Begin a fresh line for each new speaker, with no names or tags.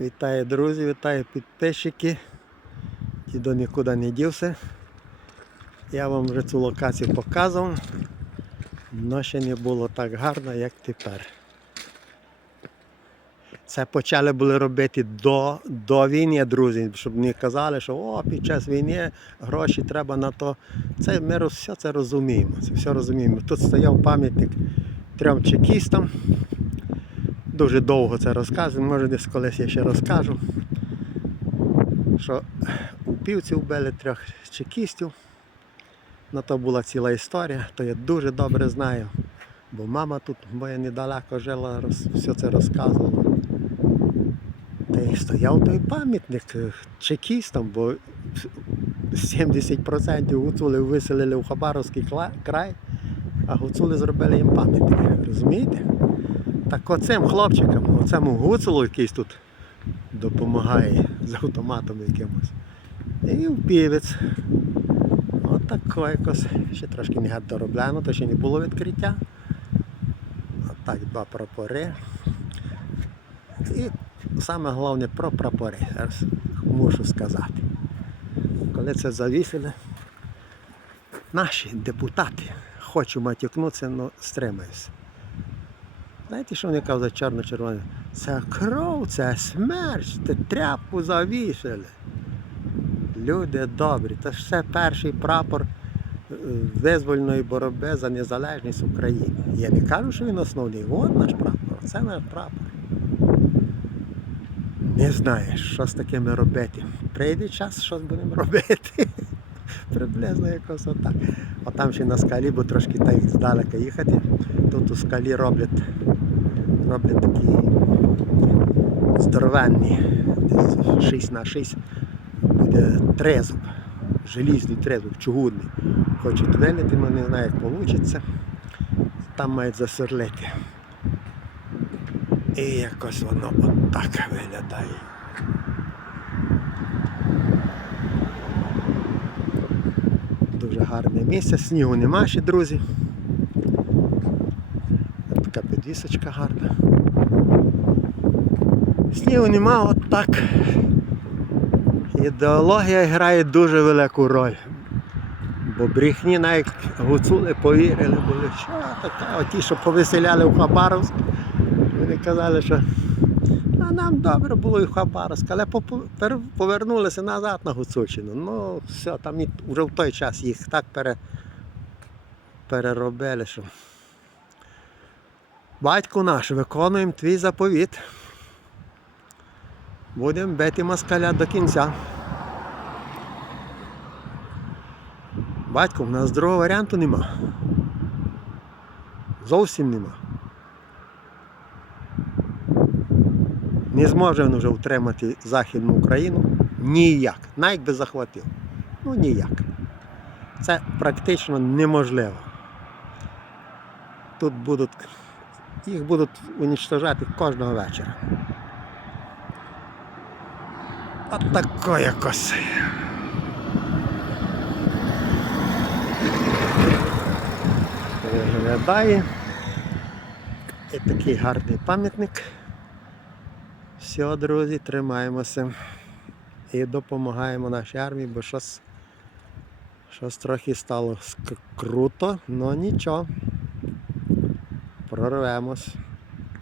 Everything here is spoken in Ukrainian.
Вітаю друзі, вітаю підписчики. Дідо нікуди не дівся. Я вам вже цю локацію показував, але ще не було так гарно, як тепер. Це почали були робити до, до війни, друзі, щоб не казали, що о, під час війни гроші треба на то. Це ми все це розуміємо. Це все розуміємо. Тут стояв пам'ятник трьом чекістам. Дуже довго це розказую, може десь колись я ще розкажу. Що у півці вбили трьох чекістів. На то була ціла історія, то я дуже добре знаю. Бо мама тут моя недалеко жила, роз, все це розказувала. Та й стояв той пам'ятник е, чекістам, бо 70% гуцули виселили в Хабаровський край, а гуцули зробили їм пам'ятник. Розумієте? Так оцим хлопчикам, оцему гуцулу якийсь тут допомагає з автоматом якимось. І впівець. Отако якось. Ще трошки не дороблено, то ще не було відкриття. Отак два прапори. І саме головне про прапори. Зараз мушу сказати. Коли це завісили, наші депутати, хочу матюкнутися, але стримаюся. Знаєте, що вони кажуть чорно-червоне? Це кров, це смерть, це тряпку завісили. Люди добрі, це все перший прапор е, визвольної боротьби за незалежність України. Я не кажу, що він основний. От наш прапор, це наш прапор. Не знаєш, що з такими робити. Прийде час, що будемо робити. Приблизно якось отак. А там ще на скалі, бо трошки так здалека їхати. Тут у скалі роблять, роблять такі здоровенні, десь 6 на 6 буде трезуб, желізний трезуб, чугунний. Хочуть вилити, але не знаю, як вийде. Там мають засверлити. І якось воно отак виглядає. Дуже гарне місце, снігу нема ще, друзі. Така підвісочка гарна. Снігу нема, от так. Ідеологія грає дуже велику роль. Бо брехні навіть гуцули повірили, були, що таке, оті, що повеселяли в Хабаровськ, вони казали, що а нам добре було і в Хабаровськ, але повернулися назад на Гуцульщину. Ну, все, там вже в той час їх так пере, переробили, що. Батько наш, виконуємо твій заповіт. Будемо бити москаля до кінця. Батько, в нас другого варіанту нема. Зовсім нема. Не зможе він вже утримати Західну Україну ніяк, навіть би захватив. Ну ніяк. Це практично неможливо. Тут будуть, їх будуть унічтожати кожного вечора. От тако якось. Виглядає. І такий гарний пам'ятник. Все, друзі, тримаємося і допомагаємо нашій армії, бо щось, щось трохи стало круто, але нічого. Nosotros veamos.